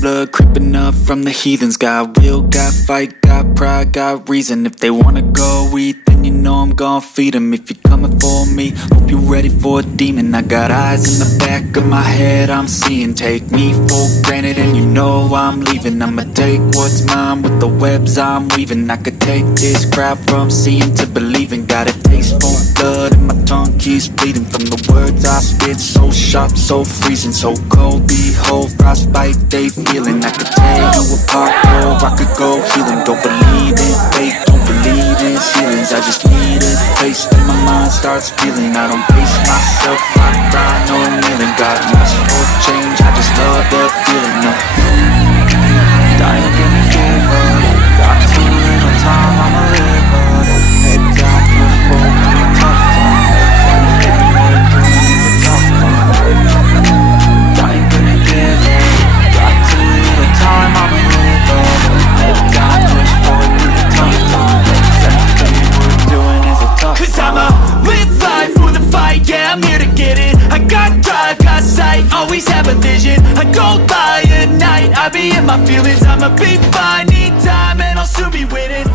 blood creeping up from the heathens. Got will, got fight, got pride, got reason. If they wanna go eat, then you know I'm gon' feed them. If you're coming for me, hope you're ready for a demon. I got eyes in the back of my head, I'm seeing. Take me for granted and you know I'm leaving. I'ma take what's mine with the webs I'm weaving. I could take this crowd from seeing to believing. Got a taste for blood and my tongue keeps bleeding from the words I spit. So sharp, so freezing, so cold. Behold, frostbite they feeling. I could tear you apart or I could go healing. Don't believe in fate, don't believe in ceilings. I just need a taste and my mind starts feeling. I don't pace myself, I grind no kneeling. Got much for change, I just love the feeling. No, I ain't gonna give up. Got too little time, I'ma live up. Head down, push forward through the tough times. Anything we're doing is a tough climb. I ain't gonna give up. Got too little time, I'ma live up. Head down, push forward through the tough times. Anything we're doing is a tough climb. 'Cause I'ma live life for the fight, yeah, I'm here to get it. I got drive, got sight, always have a vision. I don't lie at night, I be in my feelings. I'ma be fine, need time, and I'll soon be winning.